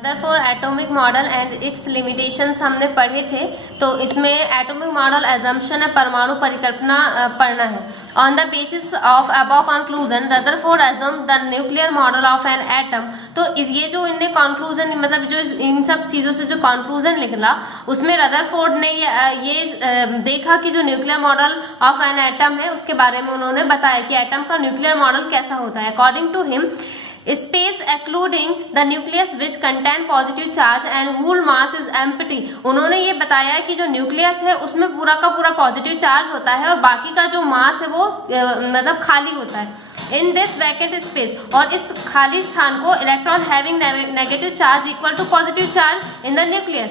Rutherford atomic model and its limitations हमने पढ़े थे। तो इसमें एटॉमिक मॉडल एजम्पशन है, परमाणु परिकल्पना पढ़ना है। On the basis of above conclusion Rutherford assume the nuclear model of an atom. तो ये जो इनने कंक्लूजन मतलब जो इन सब चीजों से जो कंक्लूजन निकला उसमें रदरफोर्ड ने ये देखा कि जो nuclear model of an atom है उसके बारे में उन्होंने बताया कि एटम का न्यूक्लियर मॉडल कैसा होता है। According to him space excluding the nucleus which contain positive charge and whole mass is empty। उन्होंने ये बताया कि जो न्यूक्लियस है उसमें पूरा का पूरा पॉजिटिव चार्ज होता है और बाकी का जो मास है वो मतलब खाली होता है। इन दिस वैकेंट स्पेस, और इस खाली स्थान को electron having negative charge equal to positive charge in the nucleus,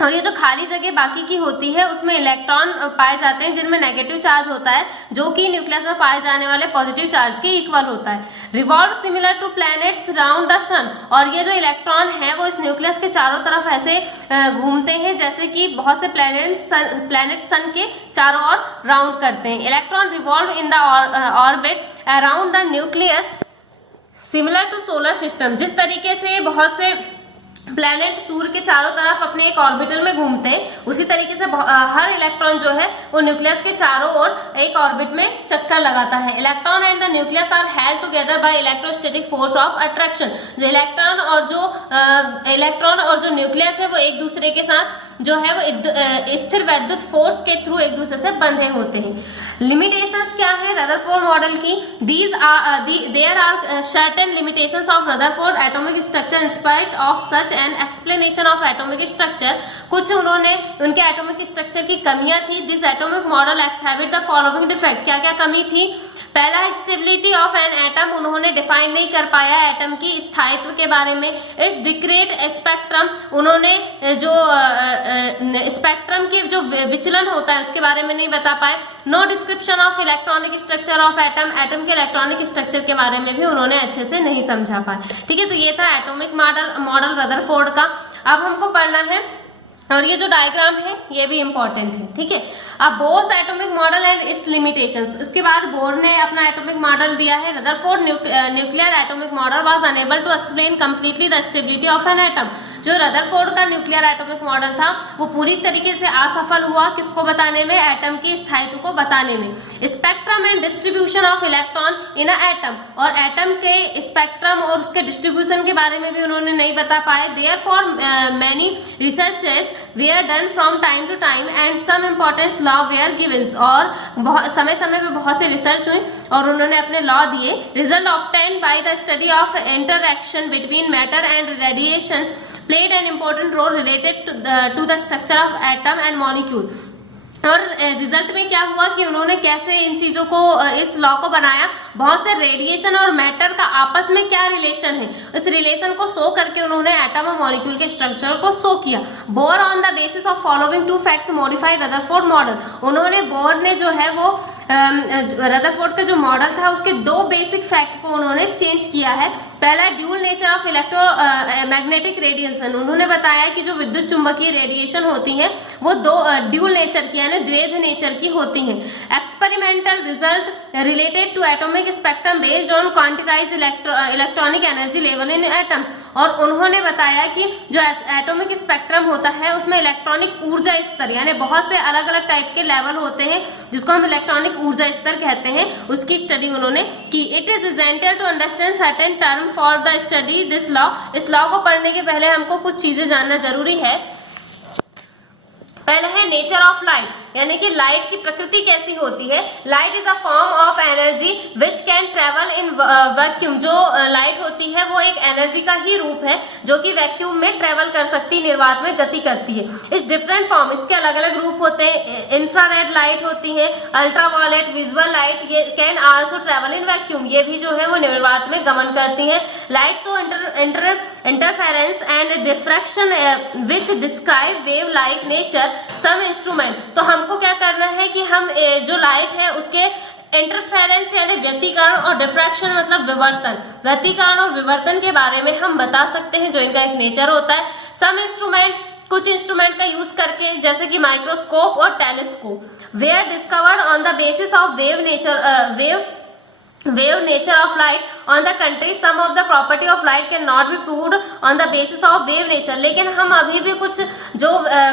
और ये जो खाली जगह बाकी की होती है उसमें इलेक्ट्रॉन पाए जाते हैं जिनमें नेगेटिव चार्ज होता है जो कि न्यूक्लियस में पाए जाने वाले पॉजिटिव चार्ज के इक्वल होता है। Revolve similar to planets round the sun, और ये जो इलेक्ट्रॉन है वो इस न्यूक्लियस के चारों तरफ ऐसे घूमते हैं जैसे कि बहुत से प्लैनेट सन के चारों ओर राउंड करते हैं। Electron revolve in the orbit around the nucleus similar to solar system. जिस तरीके से बहुत से प्लैनेट सूर्य के चारों तरफ अपने एक ऑर्बिटल में घूमते हैं उसी तरीके से हर इलेक्ट्रॉन जो है वो न्यूक्लियस के चारों ओर एक ऑर्बिट में चक्कर लगाता है। Electron and the nucleus are held together by electrostatic force of attraction. जो इलेक्ट्रॉन और जो न्यूक्लियस है वो एक दूसरे के साथ जो है वो स्थिर वैद्युत फोर्स के थ्रू एक दूसरे से बंधे होते हैं। लिमिटेशंस क्या है रदरफोर्ड मॉडल की? There are certain limitations of Rutherford atomic structure in spite of such an explanation of atomic structure. कुछ उन्होंने उनके एटॉमिक स्ट्रक्चर की कमियां थी। This atomic model exhibit the following defect. क्या क्या कमी थी? पहला, स्टेबिलिटी ऑफ एन एटम, उन्होंने डिफाइन नहीं कर पाया एटम की स्थायित्व के बारे में। इट्स डिक्रेट स्पेक्ट्रम, उन्होंने जो स्पेक्ट्रम के जो विचलन होता है उसके बारे में नहीं बता पाए। No description of electronic structure of atom, atom के इलेक्ट्रॉनिक स्ट्रक्चर के बारे में भी उन्होंने अच्छे से नहीं समझा पाए। ठीक है, तो ये था एटॉमिक मॉडल रदरफोर्ड का। अब हमको पढ़ना है, और ये जो डायग्राम है ये भी इंपॉर्टेंट है। ठीक है, अब Bohr's atomic model and its limitations, उसके बाद बोर ने अपना एटॉमिक मॉडल दिया है। Rutherford nuclear atomic model was unable to explain completely the stability of an atom. जो रदरफोर्ड का न्यूक्लियर एटॉमिक मॉडल था वो पूरी तरीके से असफल हुआ किसको बताने में? एटम की स्थायित्व को बताने में। Spectrum and distribution of electron in a atom, और एटम के स्पेक्ट्रम और उसके डिस्ट्रीब्यूशन के बारे में भी उन्होंने नहीं बता पाए। Therefore many researches were done from time to time and some importance law were givens, और समय समय पे बहुत से रिसर्च हुई और उन्होंने अपने लॉ दिए। Result obtained by the study of interaction between matter and radiations played an important role related to the structure of atom and molecule। और रिजल्ट में क्या हुआ कि उन्होंने कैसे इन चीजों को इस लॉ को बनाया। बहुत से रेडिएशन और मैटर का आपस में क्या रिलेशन है, इस रिलेशन को शो करके उन्होंने एटम और मॉलिक्यूल के स्ट्रक्चर को शो किया। Bohr on the basis of following two facts modified Rutherford model, उन्होंने बोर ने जो है वो रदरफोर्ड का जो मॉडल था उसके दो बेसिक फैक्ट को उन्होंने चेंज किया है। पहला, dual nature of electromagnetic radiation, उन्होंने बताया कि जो विद्युत चुंबकीय रेडिएशन होती है वो दो ड्यूल नेचर की यानी द्वैध नेचर की होती हैं। Experimental result related to atomic spectrum based on quantized electronic energy level in atoms, और उन्होंने बताया कि जो एटॉमिक स्पेक्ट्रम होता है उसमें इलेक्ट्रॉनिक ऊर्जा स्तर यानी बहुत से अलग अलग टाइप के लेवल होते हैं जिसको हम इलेक्ट्रॉनिक ऊर्जा स्तर कहते हैं, उसकी स्टडी उन्होंने की। It is essential to understand certain term for the study this law. इस लॉ को पढ़ने के पहले हमको कुछ चीजें जानना जरूरी है। पहला है नेचर ऑफ लाइट, यानी कि लाइट की प्रकृति कैसी होती है। Light is a form of energy which can travel in vacuum. जो लाइट होती है वो एक एनर्जी का ही रूप है जो कि वैक्यूम में ट्रेवल कर सकती है, निर्वात में गति करती है। इस डिफरेंट फॉर्म, इसके अलग अलग रूप होते हैं। इंफ्रारेड लाइट होती है, अल्ट्रावायलेट, विजुअल लाइट, ये can also travel in vacuum, ये भी जो है वो निर्वात में गमन करती है। Light so interference and diffraction which describe wave like nature some instrument. तो हमको क्या करना है कि हम जो लाइट है उसके इंटरफेरेंस यानी व्यतिकरण और डिफ्रैक्शन मतलब विवर्तन, व्यतिकरण और विवर्तन के बारे में हम बता सकते हैं जो इनका एक नेचर होता है। सम इंस्ट्रूमेंट, कुछ इंस्ट्रूमेंट का यूज करके जैसे कि माइक्रोस्कोप और telescope, were discovered on the basis of wave wave nature of light on the contrary some of the property of light cannot be proved on the basis of wave nature। लेकिन हम अभी भी कुछ जो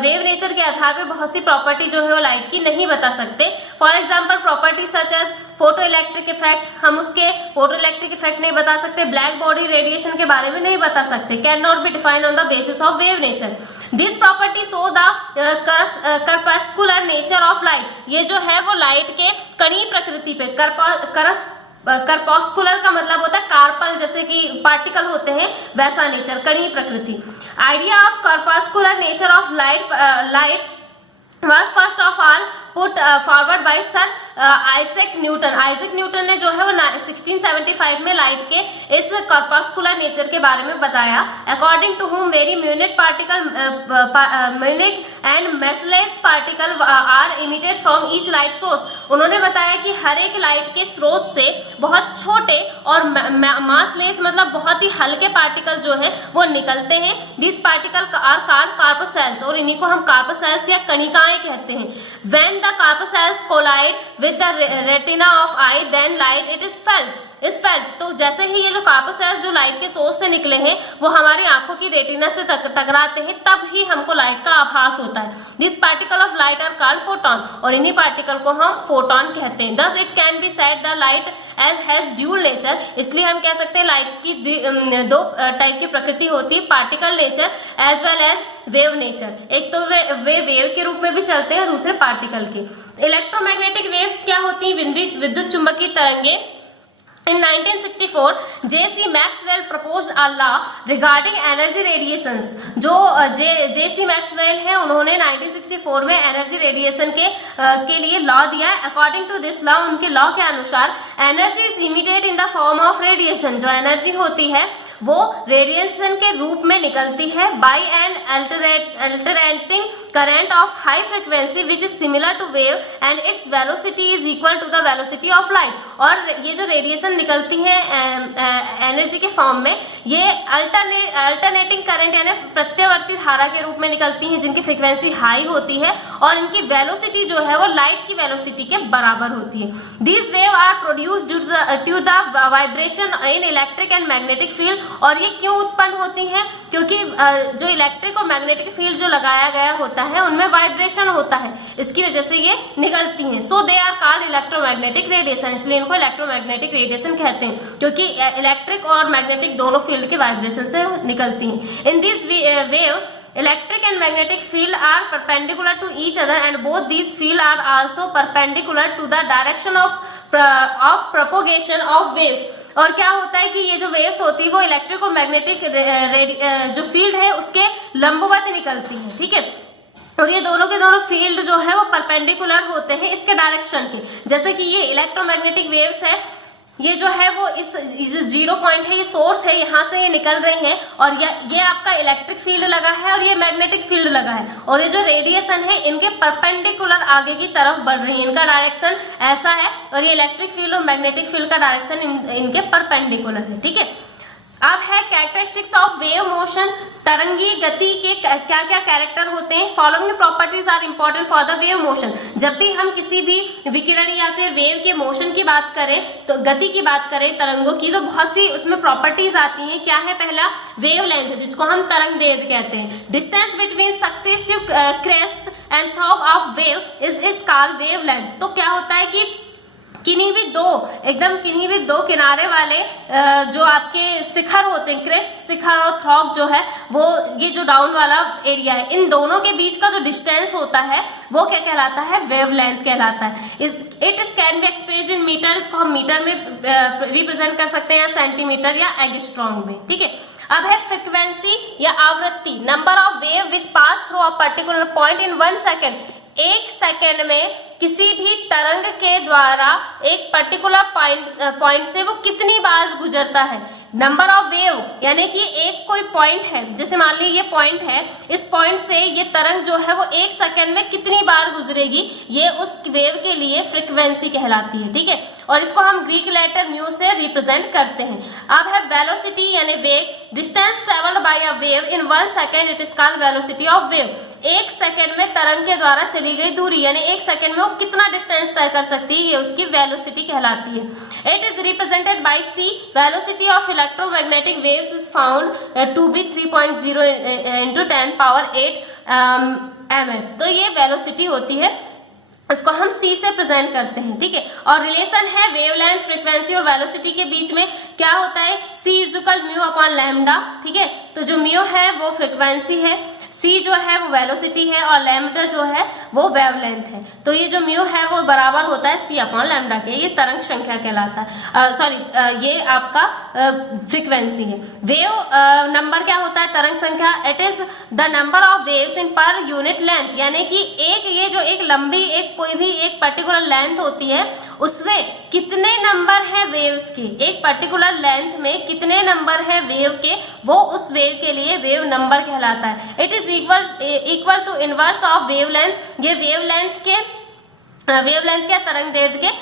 wave nature के आधार पे बहुत सी property जो है वो लाइट की नहीं बता सकते। For example property such as photo electric effect, हम उसके फोटो इलेक्ट्रिक इफेक्ट नहीं बता सकते। ब्लैक बॉडी रेडिएशन के बारे में नहीं बता सकते, can not be defined on the basis of wave nature. This property show the corpuscular nature of light. ये जो है वो लाइट के कणीय प्रकृति पे, करपस्कुलर का मतलब होता है कार्पल, जैसे कि पार्टिकल होते हैं वैसा नेचर, कणीय प्रकृति। Idea of corpuscular nature of light was first of all put forward by Sir Isaac Newton। Isaac Newton ने जो है वो 1675 में लाइट के इस corpuscular नेचर के बारे में बताया। According to whom very minute and massless particle are emitted from each light source। उन्होंने बताया कि हर एक लाइट के स्रोत से बहुत छोटे और मासलेस मतलब बहुत ही हल्के पार्टिकल जो है वो निकलते हैं। दिस पार्टिकल आर कॉल्ड कार्पसेल्स, और इन्हीं को हम कार्पसेल्स या कणिकाएं कहते हैं। When the corpuscles collide with the retina of eye, then light it is felt। तो जैसे ही ये जो कार्पसेल्स जो लाइट के सोर्स से निकले हैं वो हमारी आंखों की रेटिना से टकराते हैं, तब ही हमको लाइट का आभास होता है। This particle of light are called photon, और इन्हीं पार्टिकल को हम फोटोन कहते हैं। Thus it can be said the light as has dual nature. इसलिए हम कह सकते हैं लाइट की दो टाइप की प्रकृति होती है, particle nature as well as wave nature. एक तो वे वेव के रूप में भी चलते हैं, दूसरे पार्टिकल के। इलेक्ट्रोमैग्नेटिक वेव्स क्या होती है? विद्युत चुंबकीय तरंगे। In 1964, J.C. Maxwell proposed a law regarding energy radiations। जो J.C. Maxwell है उन्होंने 1964 में एनर्जी रेडिएशन के लिए लॉ दिया है। अकॉर्डिंग टू दिस लॉ, उनके लॉ के अनुसार energy is emitted in the form of radiation. जो एनर्जी होती है वो रेडिएशन के रूप में निकलती है by an alternating current of high frequency which is similar to wave and its velocity is equal to the velocity of light. और ये जो रेडिएशन निकलती है एनर्जी के फॉर्म में, ये अल्टरनेटिंग करंट यानी प्रत्यावर्ती धारा के रूप में निकलती हैं, जिनकी फ्रीक्वेंसी हाई होती है और इनकी वेलोसिटी जो है वो लाइट की वेलोसिटी के बराबर होती है। This wave are produced due the vibration in electric and magnetic field. और ये क्यों उत्पन्न होती हैं? क्योंकि जो इलेक्ट्रिक और मैग्नेटिक फील्ड जो लगाया गया होता है उनमें वाइब्रेशन होता है, इसकी वजह से ये निकलती हैं। So they are called electromagnetic radiation. इसलिए इनको इलेक्ट्रोमैग्नेटिक रेडिएशन कहते हैं, क्योंकि इलेक्ट्रिक और मैग्नेटिक दोनों फील्ड के वाइब्रेशन से निकलती हैं। In this wave electric and magnetic field are perpendicular to each other and both these field are also perpendicular to the direction of propagation of waves। और क्या होता है कि ये जो वेव्स होती है वो इलेक्ट्रिक और मैग्नेटिक जो फील्ड है उसके लंबवत निकलती है, ठीक है। और ये दोनों के दोनों फील्ड जो है वो परपेंडिकुलर होते हैं इसके डायरेक्शन के। जैसे कि ये इलेक्ट्रोमैग्नेटिक वेव्स है, ये जो है वो इस जो जीरो पॉइंट है, ये सोर्स है, यहाँ से ये निकल रहे हैं, और ये आपका इलेक्ट्रिक फील्ड लगा है और ये मैग्नेटिक फील्ड लगा है, और ये जो रेडिएशन है इनके परपेंडिकुलर आगे की तरफ बढ़ रही है, इनका डायरेक्शन ऐसा है, और ये इलेक्ट्रिक फील्ड और मैग्नेटिक फील्ड का डायरेक्शन इनके परपेंडिकुलर है, ठीक है। अब है कैरेक्टरिस्टिक्स ऑफ वेव मोशन। तरंगी गति के क्या क्या कैरेक्टर होते हैं? Following properties are important for the wave motion. जब भी हम किसी भी विकिरण या फिर वेव के मोशन की बात करें, तो गति की बात करें तरंगों की, तो बहुत सी उसमें प्रॉपर्टीज आती हैं। क्या है? पहला वेव लेंथ, जिसको हम तरंग दैर्घ्य कहते हैं। Distance between successive crest and through of wave is called wave length. तो क्या होता है कि किन्हीं भी दो किनारे वाले जो आपके शिखर होते हैं, क्रेस्ट शिखर और थ्रॉग जो है वो, ये जो डाउन वाला एरिया है, इन दोनों के बीच का जो डिस्टेंस होता है वो क्या कहलाता है? वेव लेंथ कहलाता है। It is can be expressed in metre. इसको हम मीटर में रिप्रेजेंट कर सकते हैं, या सेंटीमीटर या एंगस्ट्रॉम में, ठीक है। अब है फ्रीक्वेंसी या आवृत्ति। Number of wave which pass through a particular point in 1 second. 1 second में किसी भी तरंग के द्वारा एक पर्टिकुलर पॉइंट से वो कितनी बार गुजरता है। नंबर ऑफ वेव यानी कि एक कोई पॉइंट है, जैसे मान लीजिए ये पॉइंट है, इस पॉइंट से ये तरंग जो है वो 1 सेकेंड में कितनी बार गुजरेगी, ये उस वेव के लिए फ्रीक्वेंसी कहलाती है, ठीक है। और इसको हम ग्रीक लेटर म्यू से रिप्रेजेंट करते हैं। अब है वेलोसिटी यानी वेग। Distance travelled by a wave in 1 second it is called velocity of wave. 1 second में तरंग के द्वारा चली गई दूरी, यानी 1 सेकंड में वो कितना डिस्टेंस तय कर सकती है, ये उसकी वेलोसिटी कहलाती है। It is represented by c, velocity of electromagnetic waves is found to be 3.0 into 10 power 8 ms। तो ये वेलोसिटी होती है, इसको हम c से प्रेजेंट करते हैं, ठीक है। और रिलेशन है वेवलेंथ, फ्रीक्वेंसी और वेलोसिटी के बीच में, क्या होता है, c equal mu upon lambda, ठीक है। तो जो म्यू है वो फ्रीक्वेंसी है, c जो है वो वेलोसिटी है और लैम्डा जो है वो वेवलेंथ है। तो ये जो म्यू है वो बराबर होता है c अपॉन लैम्डा के, ये तरंग संख्या कहलाता है, ये आपका फ्रीक्वेंसी है। वेव नंबर क्या होता है, तरंग संख्या, it is the number of waves in per unit length, यानी कि ये जो एक लंबी एक कोई भी एक पर्टिकुलर लेंथ होती है उसमें कितने नंबर है वेव्स के, एक पर्टिकुलर लेंथ में कितने नंबर है वेव के, वो उस वेव के लिए वेव नंबर कहलाता है। It is equal to inverse of wavelength, ये वेवलेंथ के तरंग दैर्ध्य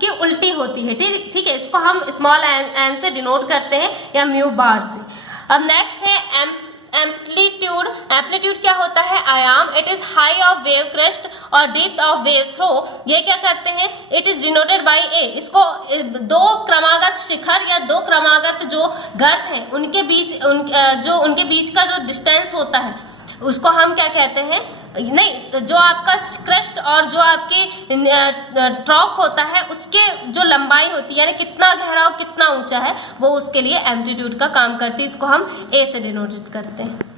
की उल्टी होती है, ठीक है। इसको हम स्मॉल एन से डिनोट करते हैं या म्यू बार से। अब नेक्स्ट है एम्पलीट्यूड क्या होता है, आयाम, it is high of wave crest और डेप्थ ऑफ वेव थ्रो। ये क्या करते हैं, इट इज डिनोटेड बाय ए, इसको दो क्रमागत शिखर या दो क्रमागत जो गर्त हैं उनके बीच का जो डिस्टेंस होता है उसको हम क्या कहते हैं, नहीं, जो आपका क्रेस्ट और जो आपके ट्रॉप होता है उसके जो लंबाई होती है, यानी कितना गहरा और कितना ऊंचा है, वो उसके लिए एम्पलीट्यूड का काम करती है। इसको हम ए से डिनोटेड करते हैं।